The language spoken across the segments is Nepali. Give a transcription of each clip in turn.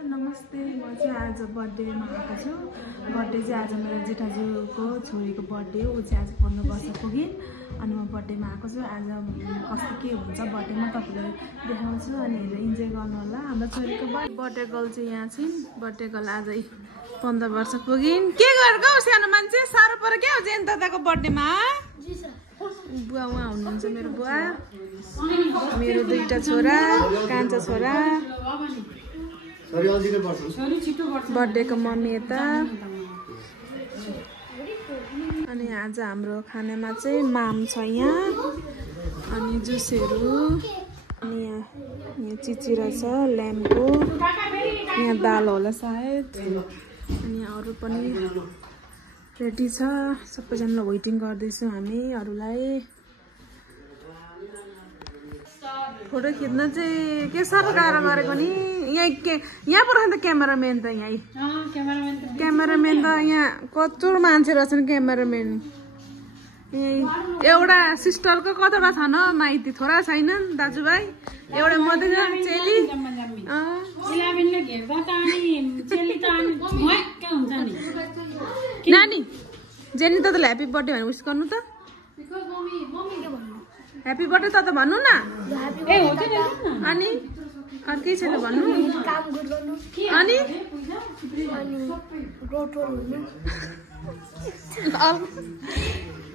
नमस्ते म चाहिँ आज बर्थडेमा आएको छु। बर्थडे चाहिँ आज मेरो जेठाजुको छोरीको बर्थडे हो। ऊ चाहिँ आज 15 वर्ष पुगिन् अनि म बर्थडेमा आएको छु। आज कस्तो के हुन्छ बर्थडेमा तपाईँलाई देखाउँछु अनि इन्जोय गर्नु होला। हाम्रो छोरीको बर्थडे गर्ल चाहिँ यहाँ छिन्। बर्थडे गर्ल आज 15 वर्ष पुगिन्। के गरेको हौ सानो मान्छे साह्रो पर्यो क्या हो जेन दादाको बर्थडेमा? बुवा उहाँ हुनुहुन्छ मेरो बुवा, मेरो दुईटा छोरा, कान्छा छोरा, बर्थडेको मम्मी यता। अनि आज हाम्रो खानामा चाहिँ माम छ यहाँ अनि जुसहरू अनि यहाँ चिचिरा छ ल्याम्पको, यहाँ दाल होला सायद अनि अरू पनि रेडी छ। सबैजनालाई वेटिङ गर्दैछौँ हामी अरूलाई। फोटो खिच्न चाहिँ के साह्रो गाह्रो गरेको नि। यहाँ पो रहेछ त क्यामेराम्यान त यहीँ क्यामेराम्यान त यहाँ कचुर मान्छे रहेछन् क्यामेराम्यान। एउटा सिस्टरको कतिवटा छ न माइती छोरा छैनन् दाजुभाइ? एउटा मात्रै छ चेली। नानी जेनी दादाले ह्याप्पी बर्थडे भनेर विश गर्नु त। ह्याप्पी बर्थडे त भन्नु न। अनि अरू केही छैन भन्नु? अनि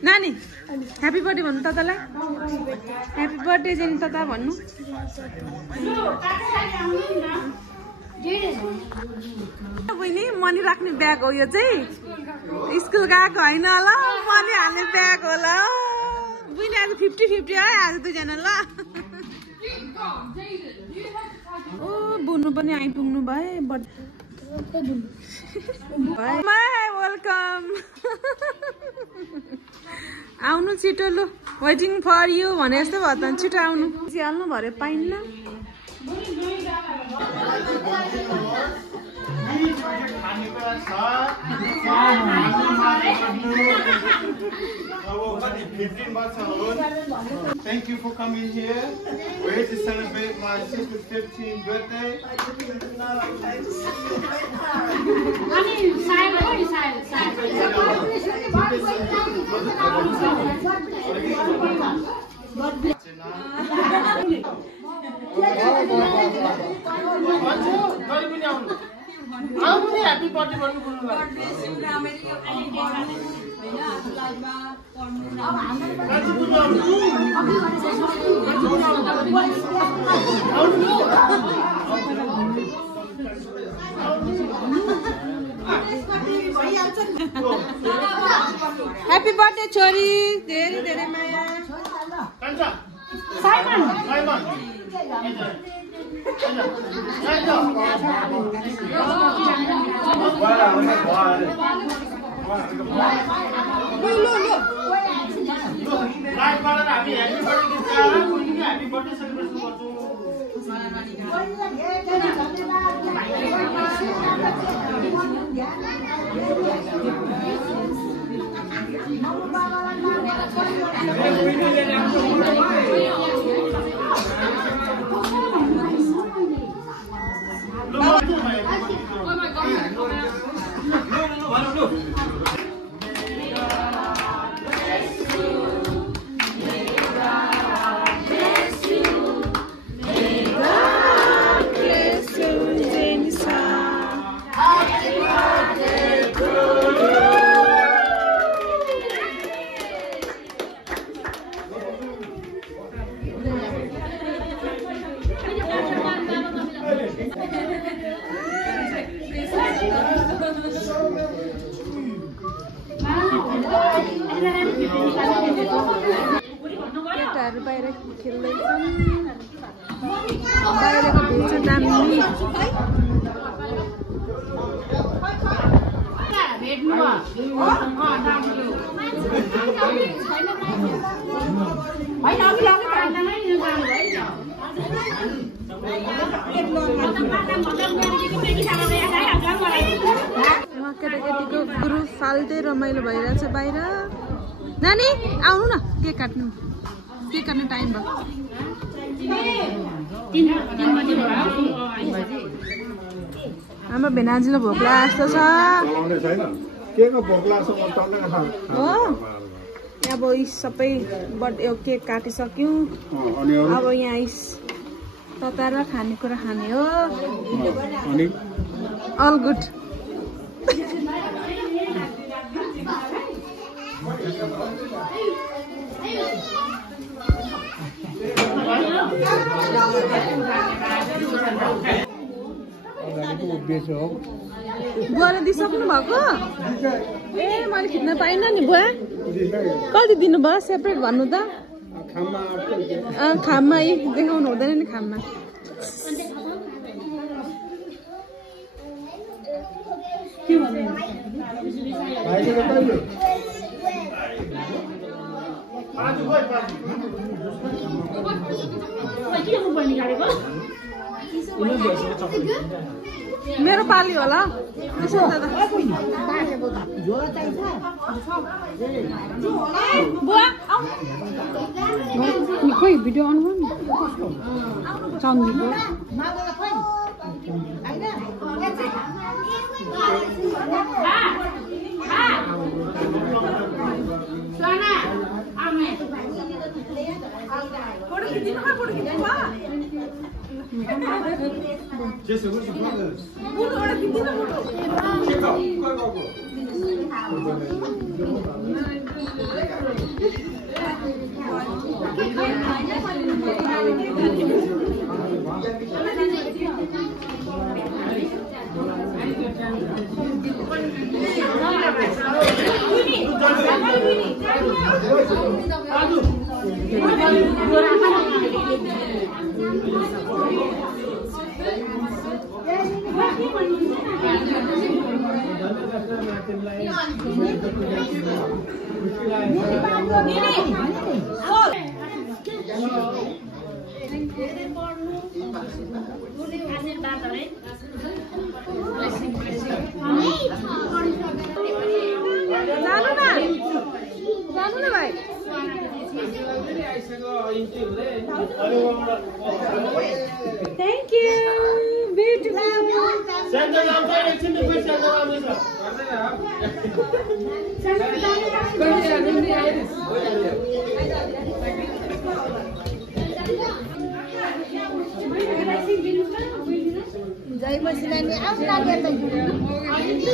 नानी ह्याप्पी बर्थडे भन्नु दादालाई। ह्याप्पी बर्थडे जेनी दादा भन्नु। बहिनी मनी राख्ने ब्याग हो यो चाहिँ, स्कुल गएको होइन ल, मनी हाल्ने ब्याग होला। बहिनी आज 50-50 है आज दुईजना ल। ओ बुन्नु पनि आइपुग्नु भए। वेलकम आउनु छिटो लु, वेटिङ फर यु भने जस्तो भयो त छिटो आउनु। हाल्नु भरे पाइन्न। Thank you for coming here. We're here to celebrate my sister's 15th birthday. Happy birthday Happy birthday छोरी, धेरै धेरै माया। Simon. केटाहरू बाहिर खेल्दैछन्। बाहिरको भ्यू चाहिँ दामी। केटाकेटीको ग्रुप फाल्टै रमाइलो भइरहेछ बाहिर। नानी आउनु न केक काट्नु, केक काट्ने टाइम भयो। 3 बजे हाम्रो भेनाजीले भोक लागेको जस्तो छ चलाउने छैन के को भोक लाग्छ म चल्दैन खान हो अब सबै बर्थडे केक काटिसक्यौँ अनि अरु अब यहाँ तताएर खानेकुरा खाने हो अनि अल गुड बुवाले दिइसक्नु भएको ए मैले खिच्न पाइनँ नि बुवा कति दिनुभयो सेपरेट भन्नु त खाममा देखाउनु हुँदैन नि खाममा मेरो पाली होला त्यसो दादा बुवा खोइ भिडियो अन गर्नु चङ्गीको Jesse, where's the brothers? Thank you. Beautiful. Jai Masilani, I'm not getting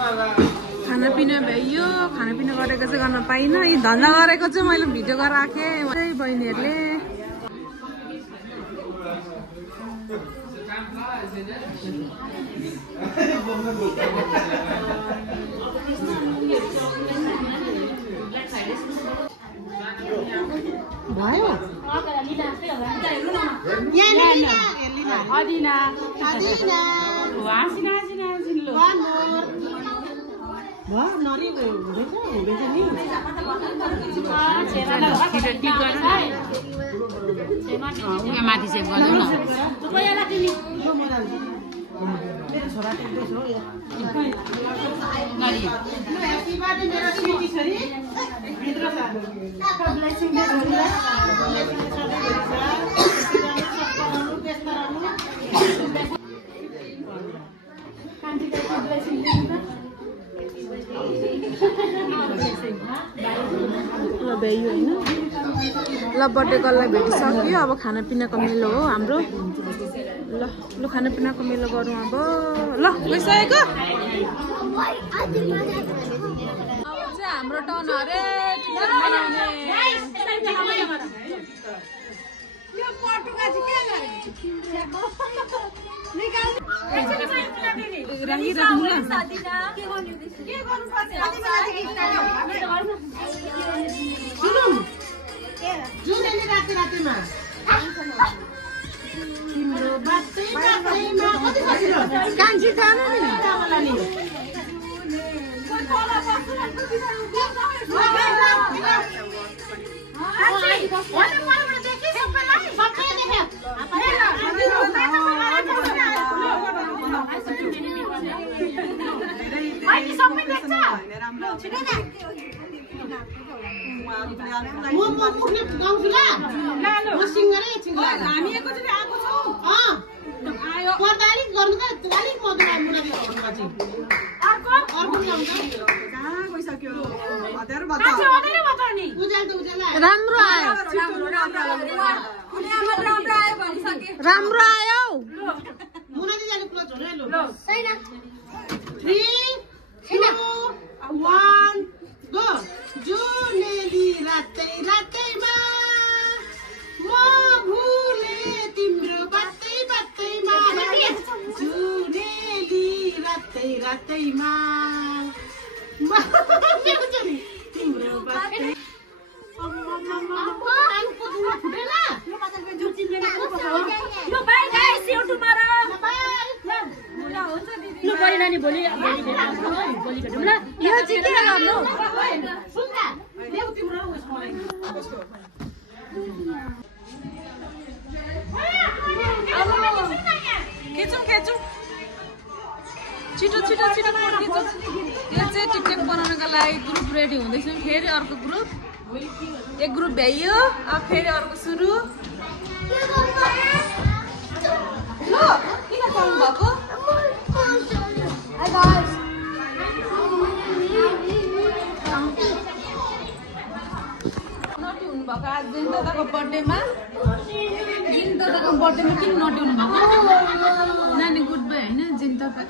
खानापिना भ्याइयो खानापिना गरेको चाहिँ गर्न पाइनँ यी धन्दा गरेको चाहिँ मैले भिडियो गरेर राखेँ बहिनीहरूले भयो अदिना आदिना हाँसिना हाँसिना हाँसिलो भयो नरिएको हुँदैछ नि माथि सेभ गर्नु न मेरो छोरा त एकदम हो नरियो ह्याप्पी बर्थडे मेरो स्वीटी छोरी भित्र छ ब्लेसिङ दे भ्याइयो होइन ल बर्थडे गर्ललाई भेटिसक्यो अब खानापिनाको मेलो हो हाम्रो ल लु खानापिनाको मेलो गरौँ अब ल गइसकेको अब चाहिँ हाम्रो टर्न अरे टिकट बनाउने जुनले राति रातिमा तिम्रो बातै बातैमा कति बसिरो कान्छी जानु नि राम्रो आयो मुना दिदीले क्लोज हुने ल छैन 3 2 1 गो जुनेली रातै रातैमा म भुले तिम्रो बातै बातैमा जुनेली रातै रातैमा म तिम्रो बातै नानी भोलि भेटौँ ल यो चाहिँ के गर्नु खिचौँ खिचौँ छिटो छिटो छिटो खिचौँ यो चाहिँ टिकटक बनाउनको लागि ग्रुप रेडी हुँदैछ फेरि अर्को ग्रुप एक ग्रुप भ्याइयो अब फेरि अर्को सुरु ल किन चल्नु भएको नटी हुनुभएको आज जिन दादाको बर्थडेमा जिन दादाको बर्थडेमा किन नटी हुनुभएको नानी गुड बाई होइन जिन दादा